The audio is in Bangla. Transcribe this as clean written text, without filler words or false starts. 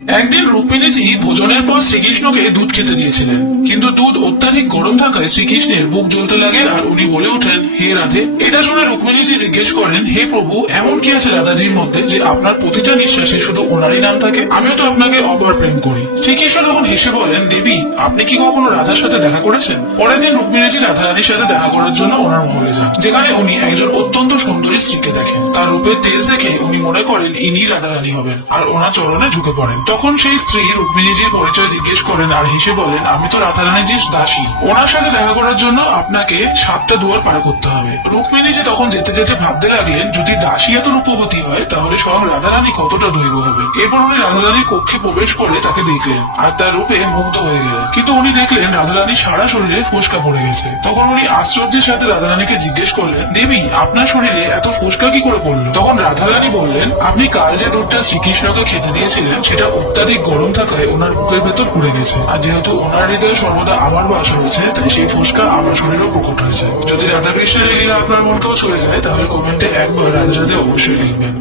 একদিন রুক্মিণীজি ভোজনের পর শ্রীকৃষ্ণকে দুধ খেতে দিয়েছিলেন, কিন্তু দুধ অত্যাধিক গরম থাকায় শ্রীকৃষ্ণের বুক জ্বলতে লাগেন আর উনি বলে ওঠেন, হে রাধে। এটা শুনে রুক্মিণীজি জিজ্ঞেস করেন, হে প্রভু, এমন কি আছে রাধাজির মধ্যে যে আপনার প্রতিটা নিঃশ্বাসে শুধু ওনারই নাম থাকে? আমিও তো আপনাকে অপার প্রেম করি। শ্রীকৃষ্ণ তখন হেসে বলেন, দেবী, আপনি কি কখনো রাধার সাথে দেখা করেছেন? পরের দিন রুক্মিণীজি রাধারানীর সাথে দেখা করার জন্য ওনার মহলে যান, যেখানে উনি একজন অত্যন্ত সুন্দরী স্ত্রীকে দেখেন। তার রূপের তেজ দেখে উনি মনে করেন ইনি রাধারানী হবেন আর ওনার চরণে ঝুঁকে পড়েন। তখন সেই স্ত্রী রুক্মিণীজির পরিচয় জিজ্ঞেস করেন আর হেসে বলেন, আমি তো রাধারানীজির দাসী। ওনার সাথে দেখা করার জন্য আপনাকে 7টা দুয়ার পার করতে হবে। রুক্মিণীজি তখন যেতে যেতে ভাবতে লাগলেন, যদি দাসী এত রূপবতী হয় তাহলে স্বয়ং রাধারানী কতটা দৈব হবে। এরপর উনি রাধারানীর কক্ষে প্রবেশ করে তাকে দেখলেন আর তার রূপে মুগ্ধ হয়ে গেলেন। কিন্তু উনি দেখলেন রাধারানীর সারা শরীরে ফোস্কা পড়ে গেছে। তখন উনি আশ্চর্যের সাথে রাধারানীকে জিজ্ঞেস করলেন, দেবী, আপনার শরীরে এত ফোস্কা কি করে পড়লো? তখন রাধারানী বললেন, আপনি কাল যে দুধটা শ্রীকৃষ্ণকে খেতে দিয়েছিলেন সেটা অত্যাধিক গরম থাকায় ওনার বুকের ভেতর পুড়ে গেছে, আর যেহেতু ওনার হৃদয়ে সর্বদা আমার বাস হয়েছে, তাই সেই ফুসকা আমার শরীরেও প্রকট হয়েছে। যদি রাধাকৃষ্ণের লীলা আপনার মনকেও ছুঁয়ে যায় তাহলে কমেন্টে একবার রাধে রাধে অবশ্যই লিখবেন।